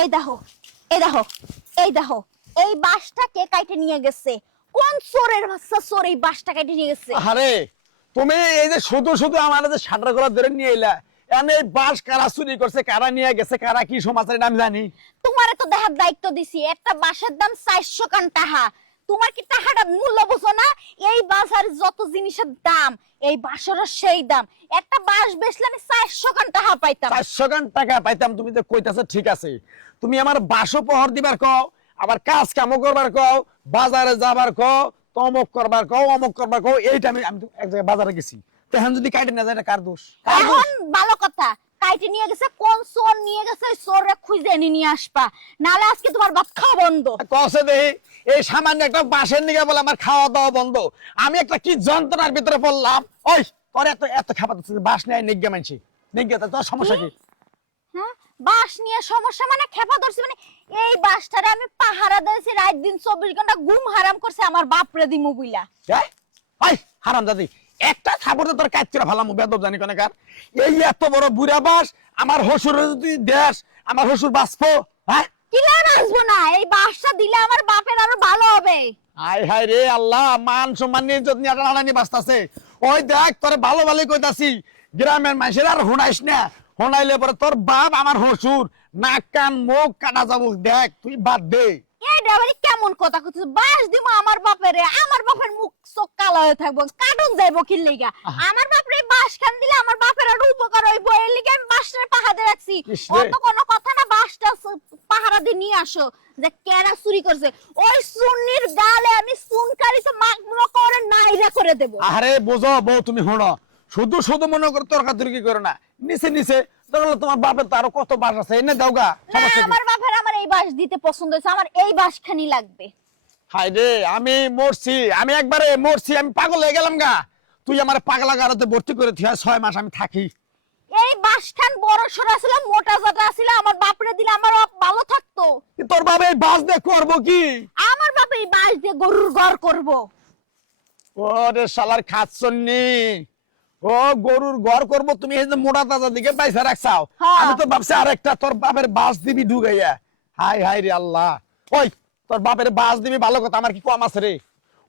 এই দেখো এই দেখো এই দেখো এই বাঁশটা কে কাইটে নিয়ে গেছে? কোন চোরের বাচ্চা চোর এই বাঁশটা কাইটে নিয়ে গেছে? আরে তুমি এই যে শুধু শুধু আমার যে শাটার গলা ধরে নিয়ে এলা, এনে এই বাঁশ কারা চুরি করছে, কারা নিয়ে গেছে, কারা কি সমাচার নাম জানি। তোমারে তো দেখার দায়িত্ব দিছি, একটা বাঁশের দাম 400 কান টাকা। তোমার কি টাকাটা মূল্য বুঝো না? এই বাজার যত জিনিসের দাম, এই বাঁশেরও সেই দাম। একটা বাঁশ বেচলে আমি 400 কান টাকা পাইতাম। 400 গান টাকা পাইতাম, তুমি তো কইতাছো ঠিক আছে। তুমি আমার বাসও পহর দিবার কও, আবার কাজ কামও করবার কও, বাজারে যাবার কও, তমক করবার কও, অমক করবার কও। এইটা আমি আমি তো এক জায়গায় বাজারে গেছি, তখন যদি কাটে না যায়, এটা কার দোষ? কার দোষ? এখন ভালো কথা, কাইটে নিয়ে গেছে, কোন চোর নিয়ে গেছে ওই চোররে খুঁজে এনে নিয়ে আসবা, নালে আজকে তোমার ভাত খাওয়া বন্ধ। কসে দেহি এই সামান্য একটা বাঁশের নিগে বলে আমার খাওয়া দাওয়া বন্ধ। আমি একটা কি যন্ত্রণার ভিতরে পড়লাম। ওই তোর এত এত খাবার বাঁশ নেয় নিজ্ঞা মানছি, নিজ্ঞা তোর সমস্যা কি? হ্যাঁ, বাঁশ নিয়ে সমস্যা মানে খেপা ধরছি মানে? এই বাঁশটারে আমি পাহারা দিয়েছি, রাত দিন 24 ঘন্টা ঘুম হারাম করছে আমার বাপরে দিমু বুইলা। এই হারামজাদি, একটা থাপড়ে তোর কাজ করে ফেলাম বেদব জানি কোনকার। এই এত বড় বুড়া বাঁশ আমার হসুরের যদি দেশ, আমার হসুর বাঁচবো? হ্যাঁ, কিলা বাঁচবো না? এই বাঁশটা দিলে আমার বাপের আরো ভালো হবে। আয় হায় রে আল্লাহ, মান সম্মান নিয়ে যদি টানাটানি বাঁচতাছে। ওই দেখ তোরে ভালো ভালোই কইতাছি, গ্রামের মানুষের আর হুনাইস না, হুনাইলে পরে তোর বাপ আমার হসুর নাক কান মুখ কাটা যাবো। দেখ তুই বাদ দে। এই ড্রাইভারি কেমন কথা কইছিস? বাঁশ দিমু আমার বাপেরে, আমার বাপের মুখ চোখ কালো হয়ে থাকবো, কাটুন যাইবো কি লিগা? আমার বাপরে বাঁশ খান দিলে আমার বাপের আরো উপকার হইবো, এর লিগে আমি বাঁশটারে পাহারা দিয়ে রাখছি। ইসরে। অত কোনো কথা না, বাঁশটা পাহারা দিয়ে নিয়ে আসো। যে কেরা চুরি করছে, ওই সুন্নির গালে আমি সুনকারিছে মাগমুনো করে নাইরা করে দেব। আরে বোঝো বউ, তুমি হনো শুধু শুধু মনে করে তর্কাতর্কি করো না। নিচে নিচে দেখলো তোমার বাপের তো আরো কত বাস আছে, এনে দাওগা, না, সমস্যা কি? আমার বাপের আমার এই বাঁশ দিতে পছন্দ হয়েছে, আমার এই বাঁশখানি লাগবে। হাই রে, আমি মরছি, আমি একবারে মরছি, আমি পাগল হয়ে গেলাম গা। তুই আমার পাগলা গারতে ভর্তি করে থিয়া 6 মাস আমি থাকি। এই বাঁশখান বড় সরা ছিল, মোটা জাটা ছিল, আমার বাপরে দিলে আমার বাপ ভালো থাকতো। তোর বাবা এই বাস দিয়ে করবো কি? আমার বাপ এই বাঁশ দিয়ে গরুর ঘর করব। ওরে শালার খাচ্ছন্নি, ও গরুর ঘর করবো, তুমি এই যে মোটা তাজা দিকে পয়সা রাখছাও। হ্যাঁ। আমি তো ভাবছি আরেকটা তোর বাপের বাস দিবি ঢুকাইয়া। হাই হাই রে আল্লাহ। ওই তোর বাপের বাস দিবি ভালো কথা, আমার কি কম আছে রে?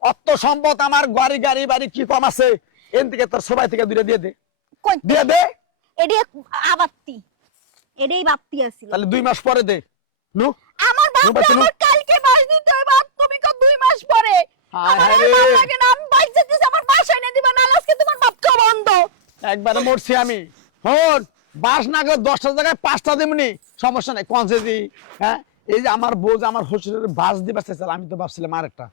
অত সম্পদ আমার, গাড়ি গাড়ি বাড়ি কি কম আছে? এন থেকে তোর সবাই থেকে দুইটা দিয়ে দে, কই দিয়ে দে। এডি আবাত্তি, এডি বাপ্তি আছিল। তাহলে 2 মাস পরে দে। নু আমার বাপ বাচ্চা নু। আমার কালকে বাঁশ দিতে হবে, বাপ তুমি কো 2 মাস পরে। হায় আমার হায় আর রে। ভালো লাগে না, আমি বাইক যেতেছি, আমার বাসা এনে দিবা, না আজকে তোমার বাপ খাওয়া বন্ধ। একবারে মরছি আমি। হন বাস না করে 10টা জায়গায় 5টা দিমনি, সমস্যা নাই, কনসে দি। হ্যাঁ, এই যে আমার বউ যে আমার হসুরের বাস দিবা চাইছিল, আমি তো ভাবছিলাম আরেকটা